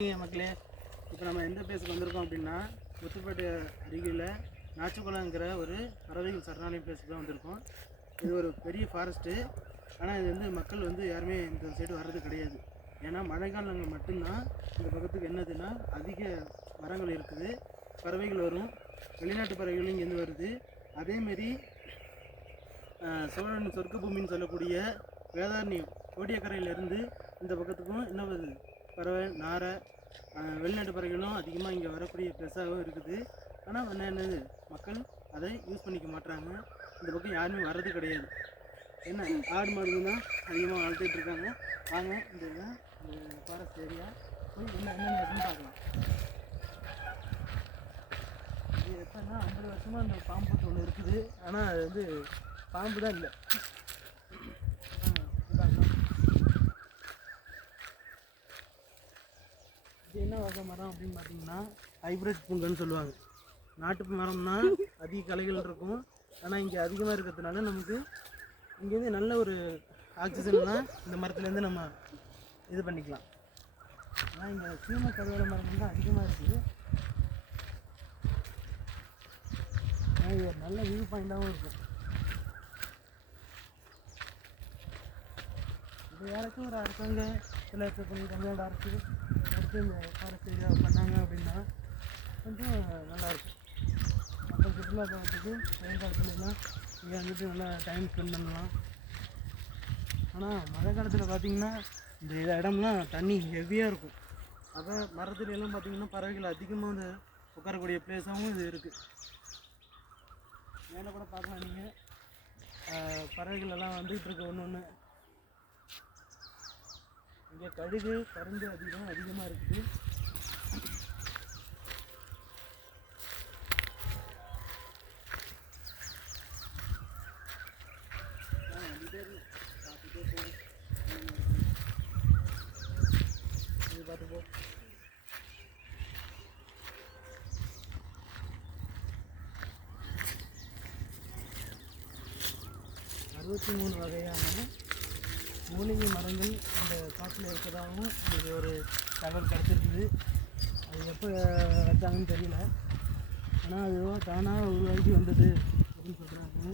மக்களே இப்போ நம்ம எந்த பிளேஸுக்கு வந்திருக்கோம் அப்படின்னா முத்துப்பேட்டை அருகில் நாச்சுக்குளங்கிற ஒரு பறவைகள் சரணாலயம் பிளேஸுக்கு தான் வந்திருக்கோம். இது ஒரு பெரிய ஃபாரஸ்ட்டு ஆனால் இது வந்து மக்கள் வந்து யாருமே இந்த சைடு வர்றது கிடையாது. ஏன்னா மழைக்காலங்கள் மட்டும்தான் இந்த பக்கத்துக்கு என்னதுன்னா அதிக மரங்கள் இருக்குது. பறவைகள் வரும். வெளிநாட்டு பறவைகளும் இங்கேருந்து வருது. அதேமாரி சோழன் சொர்க்க பூமின்னு சொல்லக்கூடிய வேதாரண்யம் கோடியக்கரையிலேருந்து இந்த பக்கத்துக்கும் என்ன வருது பறவை நாரை வெளிநாட்டு பறவைகளும் அதிகமாக இங்கே வரக்கூடிய பெருசாகவும் இருக்குது. ஆனால் என்ன என்னது மக்கள் அதை யூஸ் பண்ணிக்க மாட்றாங்க. இந்த பக்கம் யாருமே வர்றது கிடையாது. என்ன ஆடு மாடுங்க தான் அதிகமாக வளர்த்துட்டு இருக்காங்க. வாங்க இந்த இந்த ஃபாரஸ்ட் ஏரியா போய் என்ன என்னென்ன இருக்குன்னு பார்க்கலாம். இது எப்போன்னா ஐம்பது வருஷமாக அந்த பாம்பு ஒன்று இருக்குது. ஆனால் அது வந்து பாம்பு தான் இல்லை. என்ன வகை மரம் அப்படின்னு பார்த்தீங்கன்னா ஹைப்ரிட் பூங்கன்னு சொல்லுவாங்க. நாட்டு மரம்னா அதிக கலைகள் இருக்கும். ஆனால் இங்கே அதிகமாக இருக்கிறதுனால நமக்கு இங்கேருந்து நல்ல ஒரு ஆக்சிஜன்லாம் இந்த மரத்துலேருந்து நம்ம இது பண்ணிக்கலாம். ஆனால் இங்கே சீம கருவேல மரம் வந்து அதிகமாக இருக்குது ஆனால் இது ஒரு நல்ல வியூ பாயிண்ட்டாகவும் இருக்கும். இது யாராச்சும் ஒரு அரசாங்க சில இப்போ பண்ணி தமிழ்நாடு அரசு வச்சு இந்த ஃபாரஸ்ட் ஏரியா பண்ணாங்க அப்படின்னா கொஞ்சம் நல்லாயிருக்கும். மக்கள் சுற்றுலா போகிறதுக்கு வெயில் காலத்துலலாம் இங்கே வந்துட்டு நல்லா டைம் ஸ்பெண்ட் பண்ணலாம். ஆனால் மழை காலத்தில் பார்த்தீங்கன்னா இந்த இடம்லாம் தண்ணி ஹெவியாக இருக்கும். அதான் மரத்துல எல்லாம் பார்த்தீங்கன்னா பறவைகள் அதிகமாக வந்து உட்காரக்கூடிய பிளேஸாகவும் இது இருக்குது மேலே கூட பார்க்கலாம் நீங்கள் பறவைகள் எல்லாம் வந்துகிட்டு இருக்கு ஒன்று ஒன்று இங்கே கழுகு கரும்பு அதிகம் அதிகமாக இருக்குது அறுபத்தி மூணு வகையான மூலிகை மரங்கள் இந்த காட்டில் இருக்கிறதாகவும் இது ஒரு தகவல் கிடச்சிருக்குது. அது எப்போ வச்சாங்கன்னு தெரியல. ஆனால் அது தானாக உருவாக்கி வந்தது அப்படின்னு சொல்கிறாங்க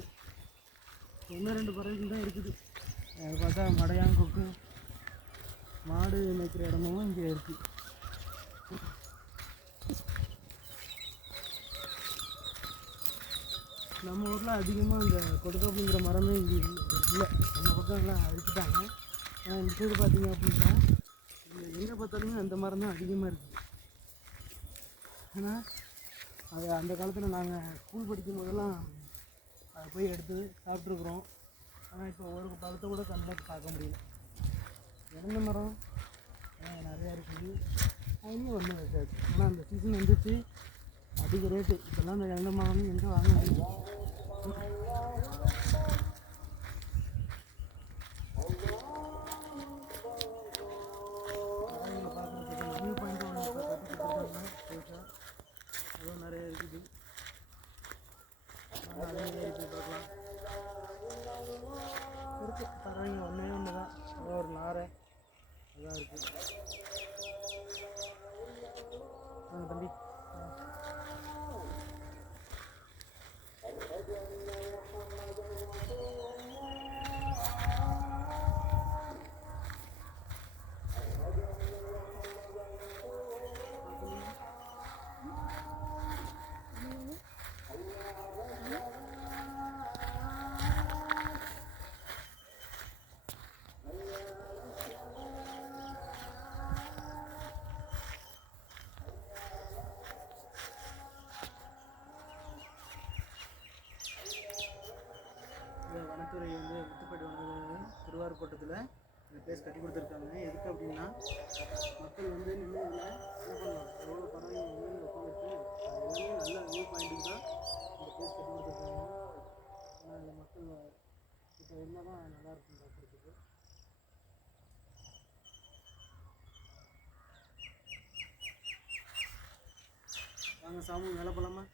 ஒன்று ரெண்டு பறவைகள் தான் இருக்குது. அது பார்த்தா மடையான் கொக்கு மாடு மேய்க்கிற இடமும் இங்கே இருக்குது நம்ம ஊரில் அதிகமாக இந்த கொடுக்கப்புங்கிற மரமே இங்கே இல்லை. நம்ம பக்கம் எல்லாம் அழிச்சிட்டாங்க. இந்த சைடு பார்த்தீங்க அப்படின்னா எங்கே பார்த்தாலுமே அந்த மரம் தான் அதிகமாக இருக்குது ஆனால் அது அந்த காலத்தில் நாங்கள் ஸ்கூல் படிக்கும் போதெல்லாம் அதை போய் எடுத்து சாப்பிட்ருக்குறோம் ஆனால் இப்போ ஒரு பழத்தை கூட கண்ணில் பார்க்க முடியல. இறந்த மரம் நிறையா இருக்குது. அதுலேயும் ஒன்றும் இருக்காது ஆனால் அந்த சீசன் வந்துச்சு. அதிக ரேட்டு இப்போல்லாம் அந்த இறந்த மரம் எங்கே வாங்க முடியல பறவைகளை பார்க்குறதுக்கு வியூ பாயிண்ட் ஒன்று இப்போ கட்டி கொடுத்துருக்காங்க புதுசாக அதுவும் நிறைய இருக்குது நாங்கள் அதையும் ஏறி போய் பார்க்கலாம் இருக்கு பறவைங்க ஒன்றே ஒன்று தான். ஏதோ ஒரு நாரை. இதாக இருக்குது தம்பி. இந்த வந்து முத்துப்பேட்டை வந்தது திருவாரூர் கோட்டத்தில் இந்த பிளேஸ் கட்டி கொடுத்துருக்காங்க. எதுக்கு அப்படின்னா மக்கள் வந்து நின்று இதில் என்ன பண்ணலாம் எவ்வளோ பறவைங்க வந்து உட்காந்துட்டு எல்லாமே நல்ல வியூ பாயிண்ட்டுக்கு தான் இந்த பிளேஸ் கட்டி கொடுத்துருக்காங்க. ஆனால் இந்த மக்கள் இப்போ இருந்தால் தான் நல்லாயிருக்கும் பார்க்குறதுக்கு வாங்க சாமி மேலே போகலாமா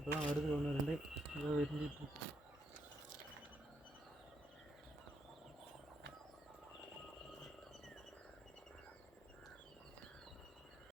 இப்போ தான் வருது. ஒன்று ரெண்டு. ஏதோ இருந்துட்டு